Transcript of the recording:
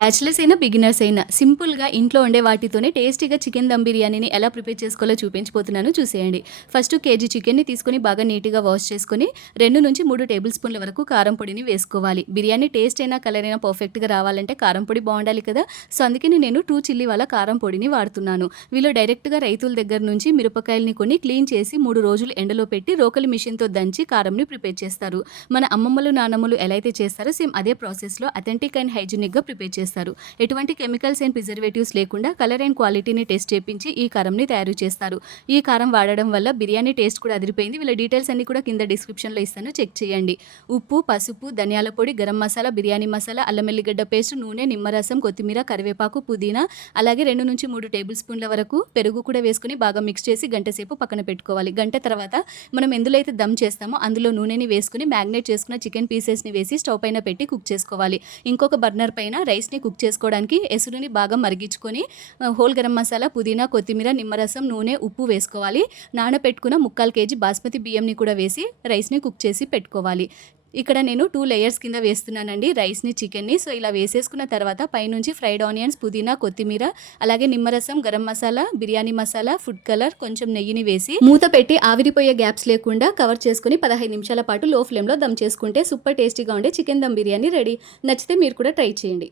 Bachelors అయినా, beginners అయినా సింపుల్‌గా ఇంట్లో ఉండే వాటితోనే టేస్టీగా చికెన్ దమ్ బిర్యానీని ఎలా ప్రిపేర్ చేసుకోవాలో చూపించబోతున్నాను చూసేయండి. ఫస్ట్ కేజీ చికెన్‌ని తీసుకొని బాగా నీట్‌గా వాష్ చేసుకొని 2-3 టేబుల్ స్పూన్ల వరకు కారం పొడిని వేసుకోవాలి. బిర్యానీ టేస్ట్ అయినా, కలర్ అయినా పర్ఫెక్ట్‌గా రావాలంటే కారం పొడి బావుండాలి కదా! సో, అందుకని నేను 2 చిల్లీ వాళ్ళ కారం పొడిని వాడుతున్నాను. వీళ్ళు డైరెక్ట్‌గా రైతుల దగ్గర నుంచి మిరపకాయలని కొని క్లీన్ చేసి 3 రోజులు ఎండలో పెట్టి రోకలి మిషన్‌తో దంచి కారంని ప్రిపేర్ చేస్తారు. మన అమ్మమ్మలు, నానమ్మలు ఎలా అయితే చేస్తారో సేమ్ అదే ప్రాసెస్‌లో అథెంటిక్ అండ్ హైజీనిక్‌గా ప్రిపేర్ చేస్తారు. ఎటువంటి కెమికల్స్ అండ్ ప్రిజర్వేటివ్స్ లేకుండా కలర్ అండ్ క్వాలిటీని టెస్ట్ చేపించి ఈ కారంని తయారు చేస్తారు. ఈ కారం వాడడం వల్ల బిర్యానీ టేస్ట్ కూడా అదిరిపోయింది. వీళ్ళ డీటెయిల్స్ అన్ని కూడా కింద డిస్క్రిప్షన్‌లో ఇస్తాను, చెక్ చేయండి. ఉప్పు, పసుపు, ధనియాల పొడి, గరం మసాలా, బిర్యానీ మసాలా, అల్లం ఎల్లిగడ్డ పేస్ట్, నూనె, నిమ్మరసం, కొత్తిమీర, కరివేపాకు, పుదీనా, అలాగే 2-3 టేబుల్ స్పూన్ల వరకు పెరుగు కూడా వేసుకొని బాగా మిక్స్ చేసి గంట సేపు పక్కన పెట్టుకోవాలి. గంట తర్వాత మనం ఎందులో అయితే దమ్ చేస్తామో అందులో నూనెని వేసుకొని మ్యాగ్నేట్ చేసుకున్న చికెన్ పీసెస్‌ని వేసి స్టవ్ పైన పెట్టి కుక్ చేసుకోవాలి. ఇంకొక బర్నర్ పైన రైస్‌ని కుక్ చేసుకోవడానికి ఎసురుని బాగా మరిగించుకొని హోల్ గరం మసాలా, పుదీనా, కొత్తిమీర, నిమ్మరసం, నూనె, ఉప్పు వేసుకోవాలి. నానబెట్టుకున్న 3/4 కేజీ బాస్మతి బియ్యంని కూడా వేసి రైస్‌ని కుక్ చేసి పెట్టుకోవాలి. ఇక్కడ నేను 2 లేయర్స్ కింద వేస్తున్నానండి రైస్‌ని, చికెన్‌ని. సో, ఇలా వేసేసుకున్న తర్వాత పైనుంచి ఫ్రైడ్ ఆనియన్స్, పుదీనా, కొత్తిమీర, అలాగే నిమ్మరసం, గరం మసాలా, బిర్యానీ మసాలా, ఫుడ్ కలర్, కొంచెం నెయ్యిని వేసి మూత పెట్టి ఆవిరిపోయే గ్యాప్స్ లేకుండా కవర్ చేసుకొని 15 నిమిషాల పాటు లో ఫ్లేమ్‌లో దమ్ చేసుకుంటే సూపర్ టేస్టీగా ఉండే చికెన్ దమ్ బిర్యానీ రెడీ. నచ్చితే మీరు కూడా ట్రై చేయండి.